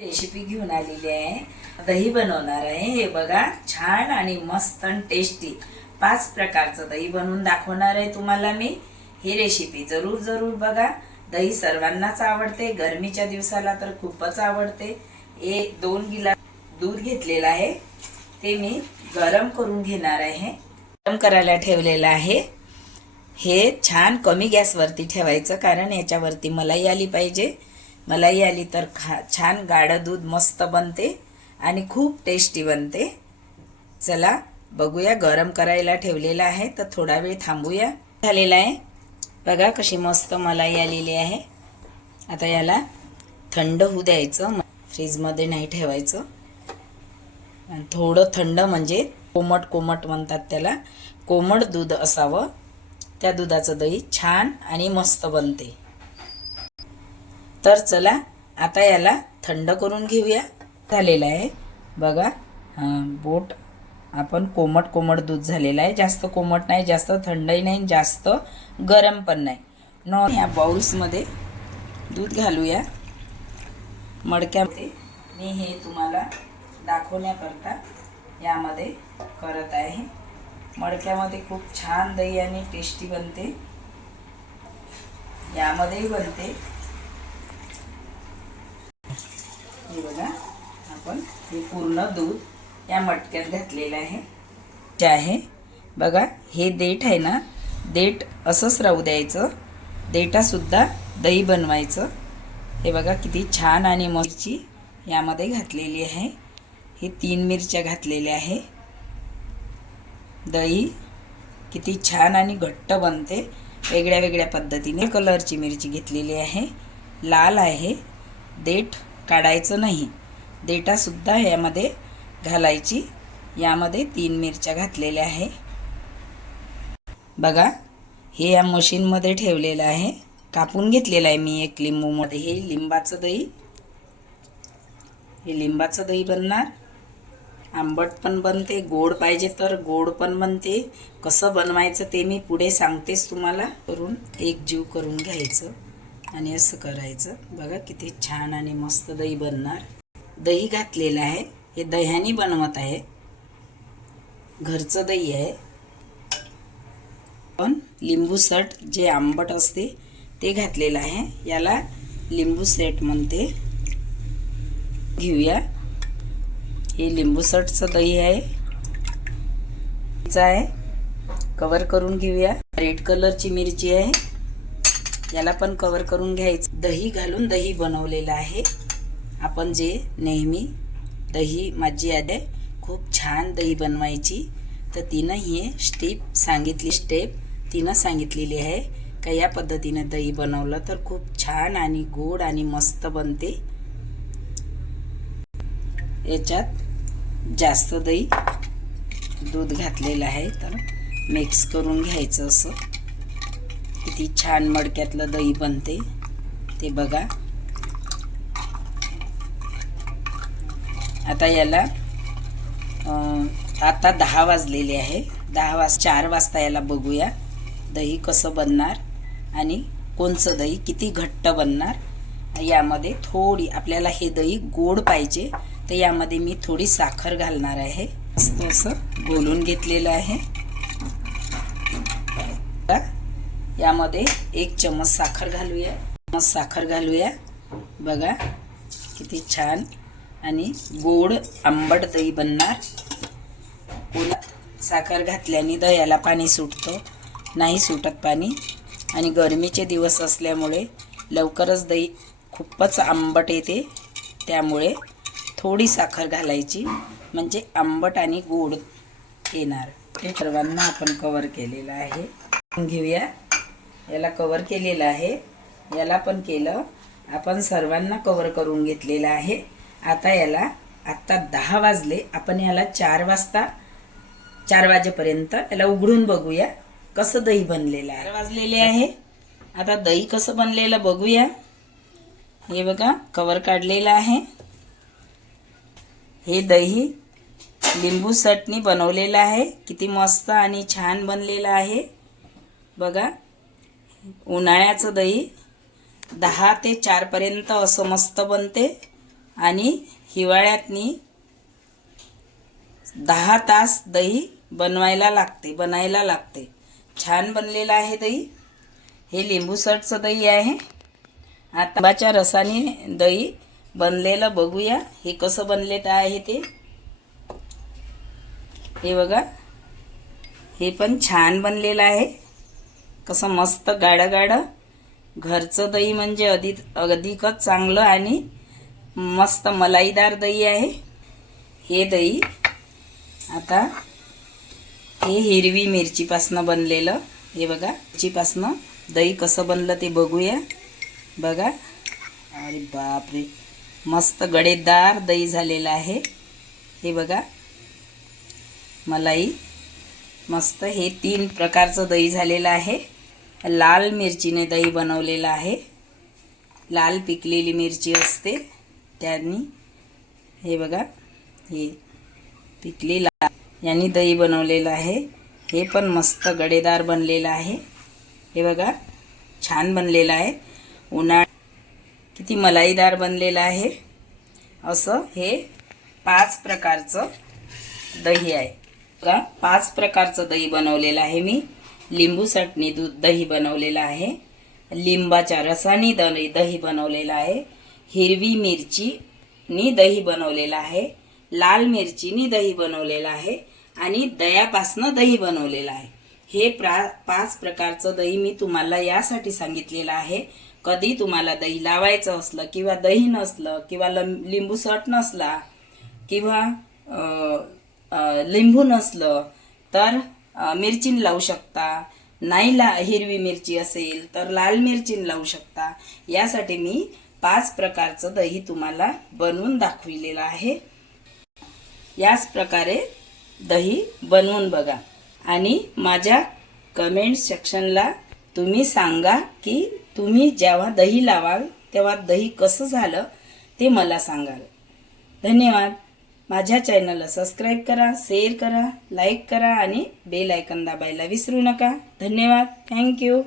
Recipe घेऊन आलेली आहे. दही बनवणार आहे. हे बघा छान आणि मस्त आणि टेस्टी पाच प्रकारचं दही बनवून दाखवणार आहे तुम्हाला मी. ही रेसिपी जरूर जरूर बघा. दही सर्वांनाच आवडते. गरमीच्या दिवसाला तर खूपच आवडते. एक दोन गिलास दूध घेतलेलं आहे. ते मी गरम करून घेणार आहे. गरम करायला ठेवलेलं आहे. हे छान कमी गॅसवरती ठेवायचं कारण याच्यावरती मलाई आली पाहिजे. मलाई आली तर खा छान गाढं दूध मस्त बनते आणि खूप टेस्टी बनते. चला बघूया गरम करायला ठेवलेलं आहे तर थोडा वेळ थांबूया. झालेला आहे. बघा कशी मस्त मलाई आलेली आहे. आता याला थंड होऊ द्यायचं फ्रीजमध्ये नाही ठेवायचं. थोडं थंड म्हणजे कोमट कोमट म्हणतात त्याला. कोमट दूध असावं. त्या दुधाचं दही छान आणि मस्त बनते. तर चला आता याला थंड करून घेऊया. झालेलं आहे. बघा बोट आपण कोमट कोमट दूध झालेलं आहे. जास्त कोमट नाही जास्त थंडही नाही जास्त गरम पण नाही. नॉन या बाउल्समध्ये दूध घालूया. मडक्यामध्ये मी हे तुम्हाला दाखवण्याकरता यामध्ये करत आहे. मडक्यामध्ये खूप छान दही आणि टेस्टी बनते. यामध्येही बनते. हे बघा. आपण हे पूर्ण दूध या मटक्यात घातलेलं आहे. जे आहे बघा हे देठ आहे ना देठ असंच राहू द्यायचं. देठासुद्धा दही बनवायचं. हे बघा किती छान आणि मिरची यामध्ये घातलेली आहे. हे तीन मिरच्या घातलेल्या आहे. दही किती छान आणि घट्ट बनते. वेगळ्या वेगळ्या पद्धतीने कलरची मिरची घेतलेली आहे. लाल आहे. देठ काढायचं नाही. देठासुद्धा यामध्ये घालायची. यामध्ये तीन मिरच्या घातलेल्या आहे. बघा हे या मशीनमध्ये ठेवलेलं आहे. कापून घेतलेलं आहे मी एक लिंबूमध्ये हे लिंबाचं दही. हे लिंबाचं दही बनणार. आंबट पण बनते गोड पाहिजे तर गोड पण बनते. कसं बनवायचं ते मी पुढे सांगतेच तुम्हाला. करून एक जीव करून घ्यायचं. आणि असं करायचं. बघा किती छान आणि मस्त दही बनणार. दही घातलेलं आहे. हे दह्याने बनवत आहे. घरचं दही आहे. पण लिंबू सट जे आंबट असते ते घातलेलं आहे. याला लिंबू सेट म्हणते. घेऊया. हे लिंबू सटचं दही आहे. आहे. कवर करून घेऊया. रेड कलरची मिरची आहे. याला पण कवर करून घ्यायचं. दही घालून दही बनवलेलं आहे. आपण जे नेहमी दही माझी आदे खूप छान दही बनवायची. तर तिनं ही स्टेप सांगितली स्टेप तिनं सांगितलेली आहे. का या पद्धतीने दही बनवलं तर खूप छान आणि गोड आणि मस्त बनते. याच्यात जास्त दही दूध घातलेलं आहे तर मिक्स करून घ्यायचं असं. किती छान मडक्यातलं दही बनते. ते बघा. आता याला आता दहा वाजलेले आहे. दहा वाज चार वाजता याला बघूया. दही कसं बनणार आणि कोणचं दही किती घट्ट बनणार. यामध्ये थोडी आपल्याला हे दही गोड पाहिजे तर यामध्ये मी थोडी साखर घालणार आहे. असं बोलून घेतलेलं आहे बघा, यामध्ये एक चमच साखर घालूया. चमच साखर घालूया. बघा किती छान. आणि गोड आंबट दही बनणार. ओला साखर घातल्याने दह्याला पाणी सुटतं. नाही सुटत पाणी. आणि गरमीचे दिवस असल्यामुळे लवकरच दही खूपच आंबट येते. त्यामुळे थोडी साखर घालायची. म्हणजे आंबट आणि गोड येणार. हे सर्वांना आपण कवर केलेलं आहे. घेऊया. याला कवर केलेलं आहे. याला पण केलं. आपण सर्वांना कवर करून घेतलेलं आहे. आता याला आत्ता दहा वाजले. आपण याला चार वाजता चार वाजेपर्यंत याला उघडून बघूया कसं दही बनलेलं आहे. वाजलेले आहे. आता दही कसं बनलेलं बघूया. हे बघा कवर काढलेलं आहे. हे दही लिंबू चटणी बनवलेलं आहे. किती मस्त आणि छान बनलेलं आहे. बघा उन्हाळ्याचं दही दहा ते चारपर्यंत असं मस्त बनते. आणि हिवाळ्यातनी दहा तास दही बनवायला लागते बनायला लागते. छान बनलेलं आहे दही. हे लिंबू सटचं दही आहे. आता रसाने दही बनलेलं बघूया. हे कसं बनलेलं आहे ते. हे बघा. हे पण छान बनलेलं आहे. कसं मस्त गाडं गाडं घरचं दही म्हणजे अधिक अधिकच चांगलं आणि मस्त मलाईदार दही आहे. हे दही. आता हे हिरवी मिरचीपासनं बनलेलं. हे बघा मिरचीपासनं दही कसं बनलं ते बघूया. बघा. अरे बापरे. मस्त गडेदार दही झालेलं आहे. हे बघा. मलाई. मस्त हे तीन प्रकारचं दही झालेलं आहे. लाल मिरचीने दही बनवलेलं आहे. लाल पिकलेली मिरची असते. त्यांनी हे बघा हे पिकली लाल यांनी दही बनवलेलं आहे. हे पण मस्त गडेदार बनलेलं आहे. हे बघा छान बनलेलं आहे. उन्हाळ किती मलाईदार बनलेलं आहे. असं हे पाच प्रकारचं दही आहे. बघा पाच प्रकारचं दही बनवलेलं आहे मी. लिंबू चटणी दूध दही बनवलेलं आहे. लिंबाच्या रसाने दही दही बनवलेलं आहे. हिरवी मिरचीनी दही बनवलेलं आहे. लाल मिरचीनी दही बनवलेलं आहे आणि दयापासनं दही बनवलेलं आहे. हे प्रा पाच प्रकारचं दही मी तुम्हाला यासाठी सांगितलेलं आहे. कधी तुम्हाला दही लावायचं असलं किंवा दही नसलं किंवा लं लिंबू सट नसला किंवा लिंबू नसलं तर मिरचीन लावू शकता. नाही ला हिरवी मिरची असेल तर लाल मिरचीन लावू शकता. यासाठी मी पाच प्रकारचं दही तुम्हाला बनवून दाखविलेलं आहे. याच प्रकारे दही बनवून बघा. आणि माझ्या कमेंट सेक्शनला तुम्ही सांगा की तुम्ही जेव्हा दही लावाल तेव्हा दही कसं झालं ते मला सांगाल. धन्यवाद. माझ्या चॅनलला सबस्क्राईब करा शेअर करा लाईक करा आणि बेल आयकन दाबायला विसरू नका. धन्यवाद. थँक्यू